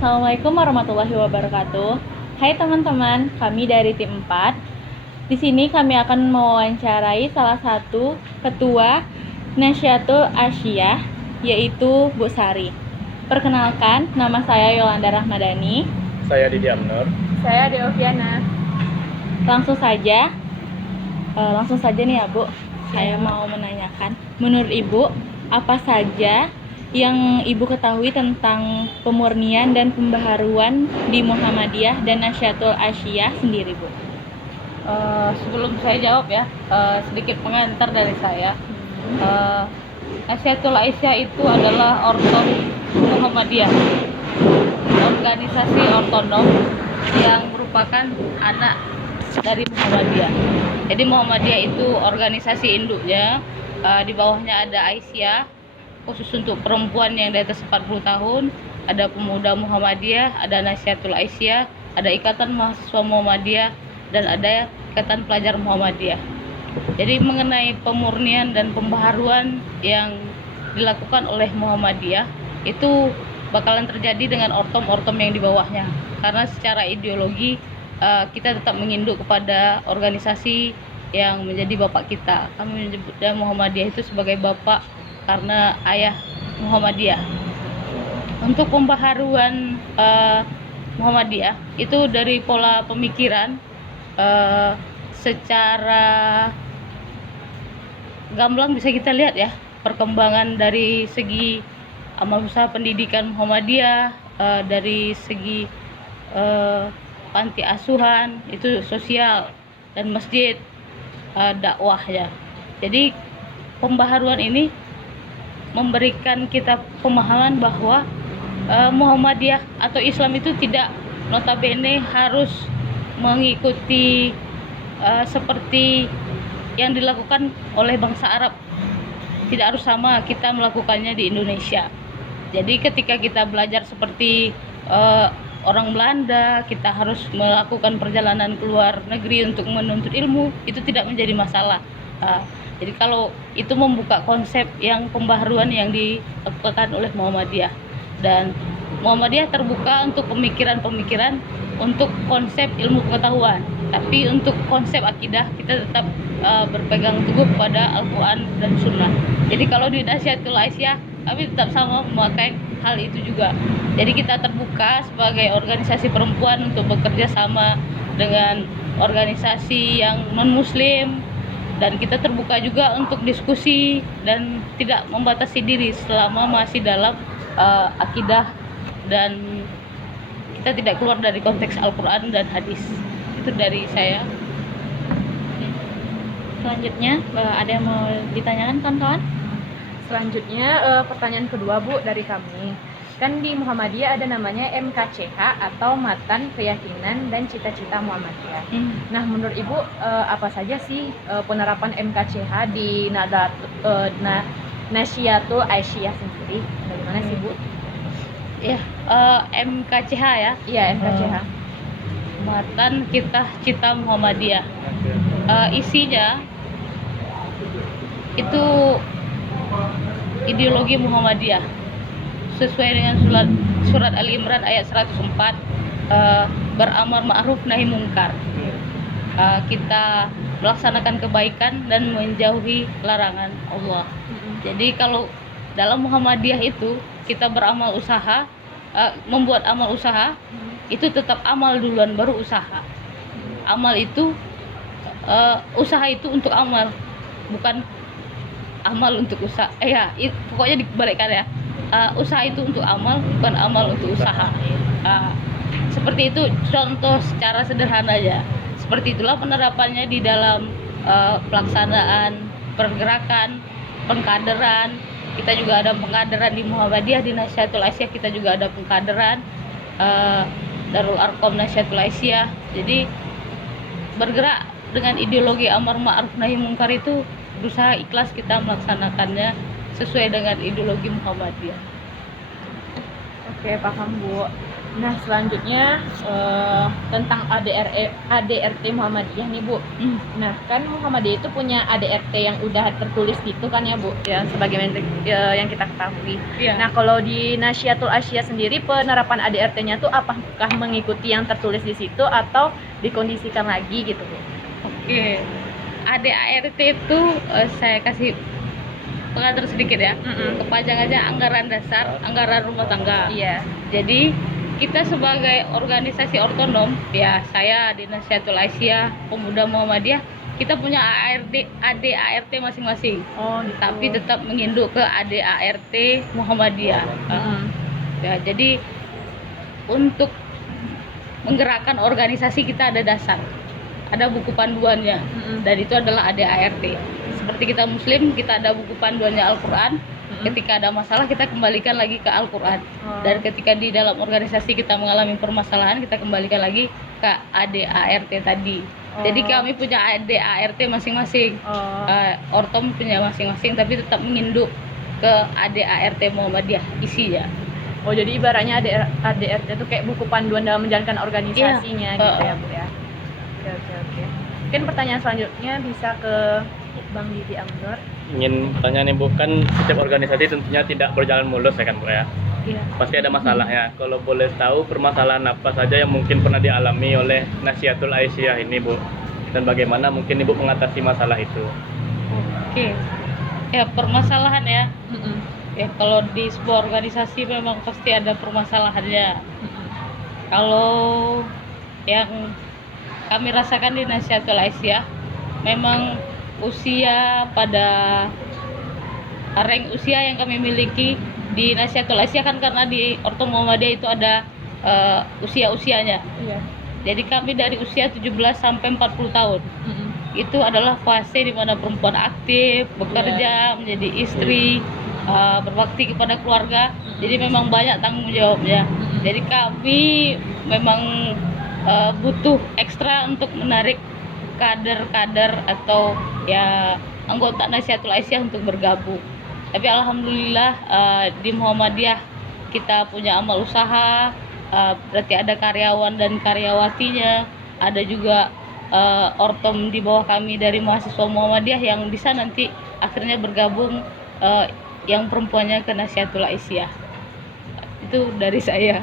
Assalamualaikum warahmatullahi wabarakatuh. Hai teman-teman, kami dari tim 4. Di sini kami akan mewawancarai salah satu ketua Nasyatul Asyiyah, yaitu Bu Sari. Perkenalkan, nama saya Yolanda Rahmadani. Saya Didi Amnur. Saya Deoviana. Langsung saja nih ya Bu. Saya mau menanyakan, menurut Ibu, apa saja yang Ibu ketahui tentang pemurnian dan pembaharuan di Muhammadiyah dan Nasyatul Asyiyah sendiri, Bu? Sebelum saya jawab ya, sedikit pengantar dari saya. Nasyatul Asyiyah itu adalah ortom Muhammadiyah, organisasi ortonom yang merupakan anak dari Muhammadiyah. Jadi Muhammadiyah itu organisasi induknya, di bawahnya ada Aisyah, khusus untuk perempuan yang di atas 40 tahun, ada Pemuda Muhammadiyah, ada Nasyatul Asyiyah, ada Ikatan Mahasiswa Muhammadiyah, dan ada Ikatan Pelajar Muhammadiyah. Jadi mengenai pemurnian dan pembaharuan yang dilakukan oleh Muhammadiyah itu bakalan terjadi dengan ortom-ortom yang di bawahnya, karena secara ideologi kita tetap menginduk kepada organisasi yang menjadi bapak kita. Kami menyebutnya Muhammadiyah itu sebagai bapak karena ayah Muhammadiyah. Untuk pembaharuan Muhammadiyah itu dari pola pemikiran, secara gamblang bisa kita lihat ya, perkembangan dari segi amal usaha pendidikan Muhammadiyah, dari segi panti asuhan, itu sosial, dan masjid, dakwah ya. Jadi pembaharuan ini memberikan kita pemahaman bahwa Muhammadiyah atau Islam itu tidak notabene harus mengikuti seperti yang dilakukan oleh bangsa Arab. Tidak harus sama kita melakukannya di Indonesia. Jadi ketika kita belajar seperti orang Belanda, kita harus melakukan perjalanan ke luar negeri untuk menuntut ilmu, itu tidak menjadi masalah. Jadi kalau itu membuka konsep yang pembaharuan yang dilakukan oleh Muhammadiyah, dan Muhammadiyah terbuka untuk pemikiran-pemikiran untuk konsep ilmu pengetahuan, tapi untuk konsep akidah kita tetap berpegang teguh pada Al-Quran dan Sunnah. Jadi kalau di Nasyatul Asyiyah kami tetap sama memakai hal itu juga. Jadi kita terbuka sebagai organisasi perempuan untuk bekerja sama dengan organisasi yang non-muslim, dan kita terbuka juga untuk diskusi dan tidak membatasi diri selama masih dalam akidah, dan kita tidak keluar dari konteks Al-Quran dan hadis. Itu dari saya. Selanjutnya, ada yang mau ditanyakan kawan-kawan? Selanjutnya, pertanyaan kedua Bu dari kami. Kan di Muhammadiyah ada namanya MKCH atau Matan Keyakinan dan Cita-Cita Muhammadiyah. Nah, menurut Ibu apa saja sih penerapan MKCH di Nasyatul Asyiyah sendiri? Bagaimana sih Bu? Ya, MKCH ya. Iya, MKCH. Matan Cita Muhammadiyah. Isinya itu ideologi Muhammadiyah sesuai dengan surat Ali Imran ayat 104, beramar ma'ruf nahi mungkar. Kita melaksanakan kebaikan dan menjauhi larangan Allah. Jadi kalau dalam Muhammadiyah itu kita beramal usaha, membuat amal usaha, itu tetap amal duluan baru usaha. Amal itu usaha itu untuk amal, bukan amal untuk usaha. Pokoknya dibalikkan ya. Usaha itu untuk amal, bukan amal untuk usaha. Seperti itu contoh secara sederhana aja. Seperti itulah penerapannya di dalam pelaksanaan pergerakan, pengkaderan. Kita juga ada pengkaderan di Muhammadiyah, di Nasyatul Asyiyah kita juga ada pengkaderan, Darul Arqam Nasyatul Asyiyah. Jadi bergerak dengan ideologi amar ma'ruf nahi mungkar itu berusaha ikhlas kita melaksanakannya sesuai dengan ideologi Muhammadiyah. Oke, paham Bu. Nah, selanjutnya tentang ADRT Muhammadiyah nih, Bu. Nah, kan Muhammadiyah itu punya ADRT yang udah tertulis gitu kan ya, Bu, ya sebagaimana yang kita ketahui. Iya. Nah, kalau di Nasyiatul Asyia sendiri penerapan ADRT-nya tuh apakah mengikuti yang tertulis di situ atau dikondisikan lagi gitu, Bu? Oke. ADART itu saya kasih pengantar sedikit ya. Kepanjangannya anggaran dasar, anggaran rumah tangga. Iya. Jadi kita sebagai organisasi otonom, ya saya di Nasyiatul Asyia Pemuda Muhammadiyah, kita punya ADART masing-masing. Oh, gitu. Tapi tetap menginduk ke ADART Muhammadiyah. Ya, jadi untuk menggerakkan organisasi kita ada dasar, ada buku panduannya, dan itu adalah ADART. Seperti kita Muslim, kita ada buku panduannya Al-Quran. Ketika ada masalah kita kembalikan lagi ke Al-Quran. Dan ketika di dalam organisasi kita mengalami permasalahan, kita kembalikan lagi ke ADART tadi. Jadi kami punya ADART masing-masing. Ortom punya masing-masing, tapi tetap menginduk ke ADART Muhammadiyah isinya. Oh, jadi ibaratnya ADRT itu kayak buku panduan dalam menjalankan organisasinya gitu ya, Bu ya. Oke. Mungkin pertanyaan selanjutnya bisa ke Bang Didi Amdor. Ingin tanya nih Bu, kan setiap organisasi tentunya tidak berjalan mulus ya kan Bu ya? Iya. Pasti ada masalahnya. Kalau boleh tahu permasalahan apa saja yang mungkin pernah dialami oleh Nasyiatul Asyia ini Bu, dan bagaimana mungkin Ibu mengatasi masalah itu? Oke. Ya, permasalahan ya. Ya, kalau di sebuah organisasi memang pasti ada permasalahannya. Kalau yang kami rasakan di Nasyiatul Asyia, memang rank usia yang kami miliki di Nasyiatul Asyia kan karena di Ortom Muhammadiyah itu ada usia-usianya. Iya. Jadi kami dari usia 17 sampai 40 tahun. Itu adalah fase di mana perempuan aktif, bekerja, menjadi istri, berbakti kepada keluarga. Jadi memang banyak tanggung jawabnya. Jadi kami memang butuh ekstra untuk menarik kader-kader atau ya anggota Nasyiatul Asyia untuk bergabung. Tapi alhamdulillah di Muhammadiyah kita punya amal usaha, berarti ada karyawan dan karyawatinya, ada juga ortom di bawah kami dari mahasiswa Muhammadiyah yang bisa nanti akhirnya bergabung, yang perempuannya ke Nasyiatul Asyia. Itu dari saya.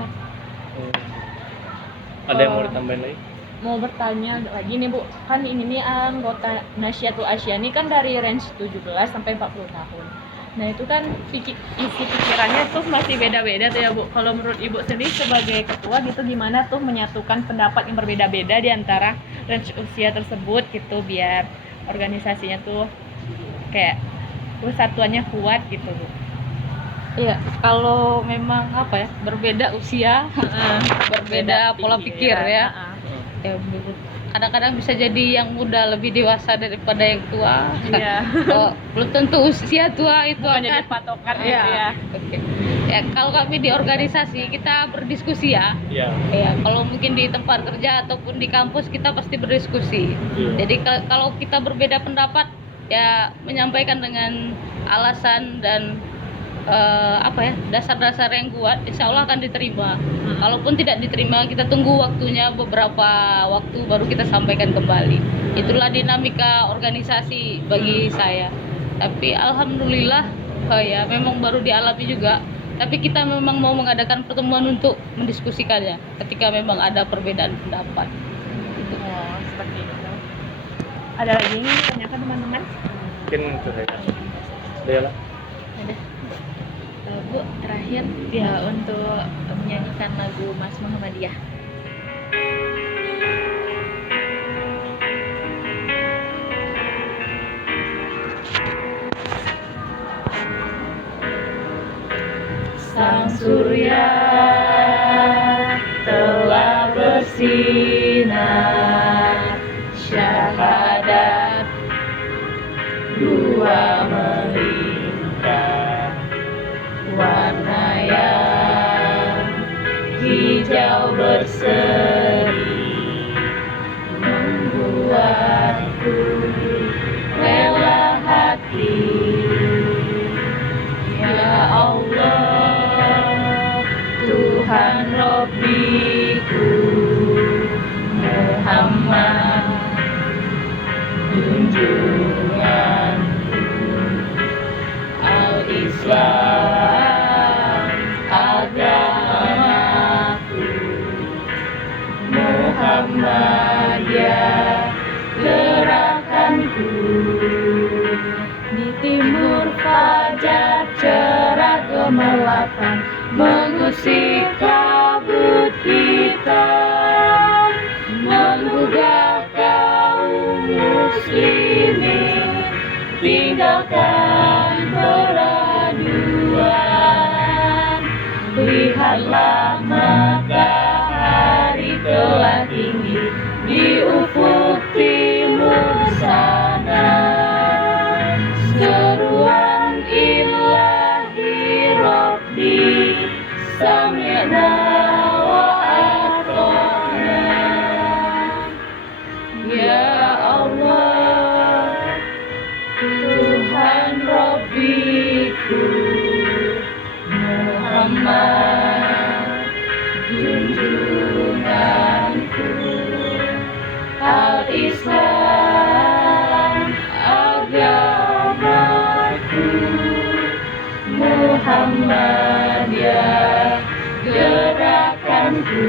Ada yang mau ditambahin lagi? Mau bertanya lagi nih, Bu. Kan ini nih anggota Nasyiatul Asyia ini kan dari range 17 sampai 40 tahun. Nah, itu kan isi pikirannya tuh masih beda-beda tuh ya, Bu. Kalau menurut Ibu sendiri sebagai ketua gitu, gimana tuh menyatukan pendapat yang berbeda-beda di antara range usia tersebut gitu biar organisasinya tuh kayak kesatuannya kuat gitu, Bu. Iya, kalau memang berbeda usia, berbeda pola pikir ya. Ya, kadang-kadang bisa jadi yang muda lebih dewasa daripada yang tua. Iya. Belum tentu usia tua itu Bukan akan jadi patokan ya. gitu ya. Oke. Ya, kalau kami di organisasi kita berdiskusi ya. Iya. Ya, kalau mungkin di tempat kerja ataupun di kampus kita pasti berdiskusi. Jadi kalau kita berbeda pendapat ya menyampaikan dengan alasan dan dasar-dasar yang kuat, insya Allah akan diterima. Kalaupun tidak diterima, kita tunggu waktunya, beberapa waktu baru kita sampaikan kembali. Itulah dinamika organisasi bagi saya. Tapi alhamdulillah ya memang baru dialami juga. Tapi kita memang mau mengadakan pertemuan untuk mendiskusikannya ketika memang ada perbedaan pendapat. Oh, seperti itu. Ada lagi yang ditanyakan teman-teman? Mungkin itu saja. Udah lah. Ada. Bu, terakhir ya untuk menyanyikan lagu Mas Muhammadiyah. Sang surya telah bersinar, syahadat dua melingkar, warna yang hijau berseri membuatku rela hati. Ya Allah, Tuhan Robbi Rabbiku Muhammad junjungan Al-Islam agamaku Muhammadiyah gerakanku di timur fajar cerah gemerlapan mengusik kabut hitam menggugah kaum muslimin tinggalkan peraduan lihatlah matahari telah tinggi di ufuk timur sana seruan ilahi Rabbi sami'na wa ata'na ya Allah Tuhan Rabbiku Muhammad junjunganku Al-Islam agamaku Muhammadiyah gerakanku